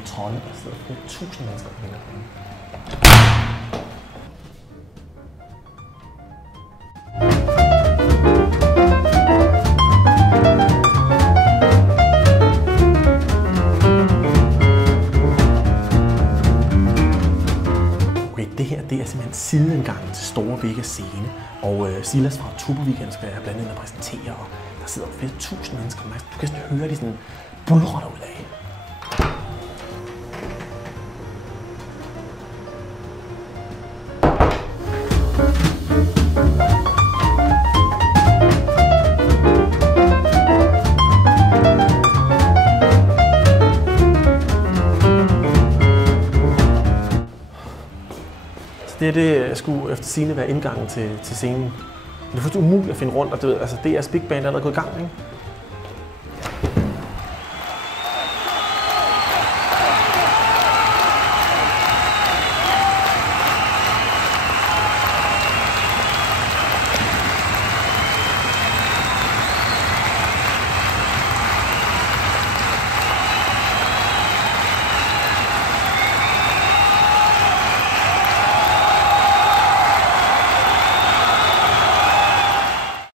en trolde, der sidder flere tusind mennesker på hende. Det her, det er simpelthen sideindgangen til Store Vega Scene, og Silas fra Turbo Weekend skal blandt andet præsentere, og der sidder flere tusind mennesker. Du kan sådan høre de sådan bulrer derudad. Det skulle efter sigende være indgangen til scenen. Men det er fuldstændig umuligt at finde rundt, og det er DR's Big Band, der er gået i gang, ikke?